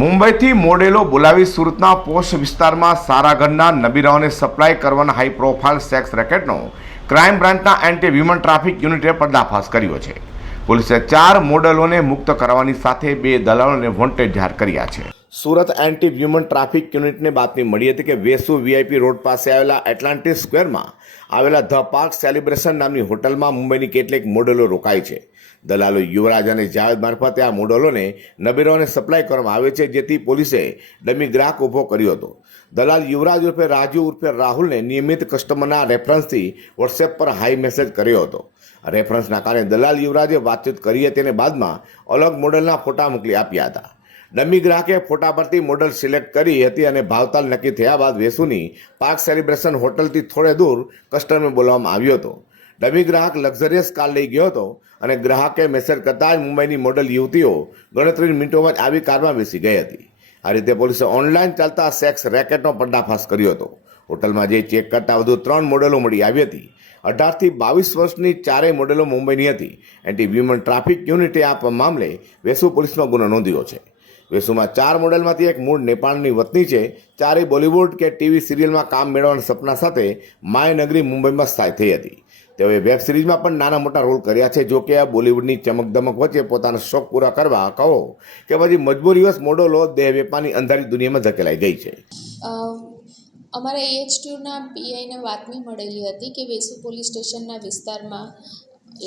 મુંબઈથી મોડેલો બોલાવી સુરતના પોસ્ટ વિસ્તારમાં સારા ઘરના નબીરાઓને સપ્લાય કરવાના હાઈ પ્રોફાઇલ સેક્સ રેકેટનો ક્રાઇમ બ્રાન્ચના એન્ટી હ્યુમન ટ્રાફિક યુનિટે પર્દાફાશ કર્યો છે. પોલીસે ચાર મોડેલોને મુક્ત કરવાની સાથે બે દલાલોને વોન્ટેડ જાહેર કર્યા છે. સુરત એન્ટી હ્યુમન ટ્રાફિક યુનિટને બાતમી મળી હતી કે વેસુ વીઆઈપી રોડ પાસે આવેલા એટલાન્ટિસ સ્ક્વેરમાં આવેલા ધ પાર્ક સેલિબ્રેશન નામની હોટલમાં મુંબઈની કેટલીક મોડેલો રોકાય છે. દલાલો, યુવરાજ અને જાવેદ મારફતે આ મોડેલોને નબીરોને સપ્લાય કરવામાં આવે છે, જેથી પોલીસે ડમી ગ્રાહક ઊભો કર્યો હતો. દલાલ યુવરાજ ઉર્ફે રાજુ ઉર્ફે રાહુલને નિયમિત કસ્ટમરના રેફરન્સથી વોટ્સએપ પર હાઈ મેસેજ કર્યો હતો. રેફરન્સના કારણે દલાલ યુવરાજે વાતચીત કરી હતી અને બાદમાં અલગ મોડલના ફોટા મોકલી આપ્યા હતા. ડમી ગ્રાહકે ફોટા પરથી મોડલ સિલેક્ટ કરી હતી અને ભાવતાલ નક્કી થયા બાદ વેસુની પાર્ક સેલિબ્રેશન હોટલથી થોડે દૂર કસ્ટમરને બોલાવવામાં આવ્યો હતો. ડમી ગ્રાહક લક્ઝરિયસ કાર લઈ ગયો હતો અને ગ્રાહકે મેસેજ કરતાં જ મુંબઈની મોડલ યુવતીઓ ગણતરીની મિનિટોમાં જ આવી કારમાં બેસી ગઈ હતી. આ રીતે પોલીસે ઓનલાઈન ચાલતા સેક્સ રેકેટનો પર્દાફાશ કર્યો હતો. હોટલમાં જે ચેક કરતાં વધુ ત્રણ મોડેલો મળી આવી હતી. અઢારથી બાવીસ વર્ષની ચારેય મોડેલો મુંબઈની હતી. એન્ટી હ્યુમન ટ્રાફિક યુનિટે આ મામલે વેસુ પોલીસનો ગુનો નોંધ્યો છે. વેસુમાં ચાર મોડેલમાંથી એક મૂળ નેપાળની વતની છે ચારે બોલિવૂડ કે ટીવી સિરિયલમાં કામ મેળવવાના સપના સાથે માય નગરી મુંબઈમાં સ્થાયી થઈ હતી. તેઓએ વેબ સિરીઝમાં પણ નાના મોટા રોલ કર્યા છે, જો કે આ બોલિવૂડની ચમકદમક વચ્ચે પોતાના શોખ પૂરા કરવા કહો કે પછી મજબૂરીવશ મોડલો દેહ વેપારની અંધારી દુનિયામાં ધકેલાઈ ગઈ છે. અમારા એચ ટુના પીઆઈને બાતમી મળેલી હતી કે વેસુ પોલીસ સ્ટેશનના વિસ્તારમાં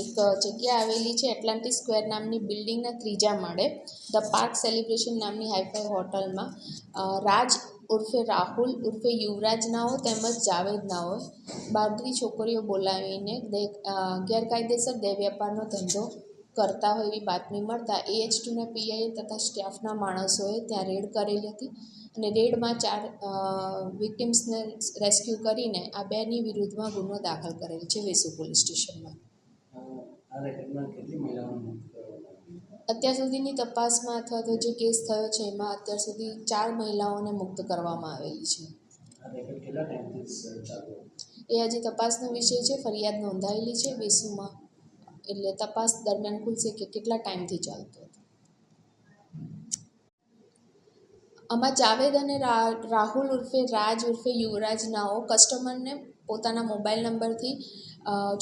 એક જગ્યા આવેલી છે એટલાન્ટિક સ્ક્વેર નામની બિલ્ડિંગના ત્રીજા માળે. ધ પાર્ક સેલિબ્રેશન નામની હાઈફાઈ હોટલમાં. રાજ ઉર્ફે રાહુલ, ઉર્ફે યુવરાજ નાઓ તેમજ જાવેદ નાઓ બારથી છોકરીઓ બોલાવીને ગેરકાયદેસર દેહ વેપારનો ધંધો કરતા હોય એવી બાતમી મળતા એએચ ટુના પીઆઈએ તથા સ્ટાફના માણસોએ ત્યાં રેડ કરેલી હતી અને રેડમાં ચાર વિક્ટિમ્સને રેસ્ક્યુ કરીને આ બેની વિરુદ્ધમાં ગુનો દાખલ કરેલ છે વેસુ પોલીસ સ્ટેશનમાં આ રેકેટમાં કેટલી મહિલાઓનો મુક્ત કરવામાં આવ્યો? અત્યાર સુધીની તપાસમાં અથવા તો જે કેસ થયો છે, એમાં અત્યાર સુધી ચાર મહિલાઓને મુક્ત કરવામાં આવેલી છે? એ આજે તપાસનો વિષય છે, ફરિયાદ નોંધાયેલી છે વેસુમાં એટલે તપાસ દરમિયાન ખુલશે કે કેટલા ટાઈમથી ચાલતો હતો આમાં જાવેદ અને રાહુલ ઉર્ફે રાજ ઉર્ફે યુવરાજ નાઓ કસ્ટમરને પોતાના મોબાઈલ નંબરથી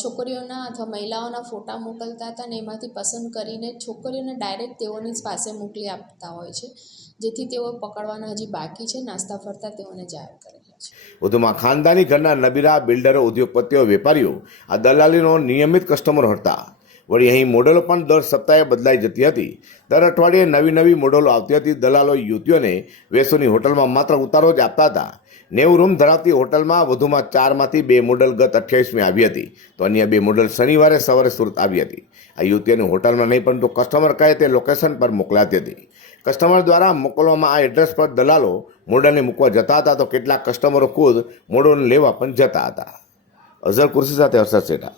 છોકરીઓના અથવા મહિલાઓના ફોટા મોકલતા હતા ને એમાંથી પસંદ કરીને છોકરીઓને ડાયરેક્ટ તેઓની જ પાસે મોકલી આપતા હોય છે. જેથી તેઓ પકડવાના હજી બાકી છે, નાસ્તા ફરતા તેઓને જાહેર કરેલા છે. વધુમાં ખાનદાની ઘરના નબીરા, બિલ્ડરો, ઉદ્યોગપતિઓ, વેપારીઓ આ દલાલીનો નિયમિત કસ્ટમર હતા. વળી અહીં મોડેલો પણ દર સપ્તાહે બદલાઈ જતી હતી. દર અઠવાડિયે નવી નવી મોડેલો આવતી હતી. દલાલો યુવતીઓને વેસુની હોટલમાં માત્ર ઉતારો જ આપતા હતા. નેવું રૂમ ધરાવતી હોટલમાં વધુમાં ચારમાંથી બે મોડલ ગત અઠ્યાવીસમી આવી હતી. તો અન્ય બે મોડલ શનિવારે સવારે સુરત આવી હતી. આ યુવતીઓની હોટલમાં નહીં, પરંતુ કસ્ટમર કહે તે લોકેશન પર મોકલાતી હતી. કસ્ટમર દ્વારા મોકલવામાં આ એડ્રેસ પર દલાલો મોડલને મૂકવા જતા હતા, તો કેટલાક કસ્ટમરો ખુદ મોડલને લેવા પણ જતા હતા. અઝર કુર્સી સાથે હર્ષદ સેઠા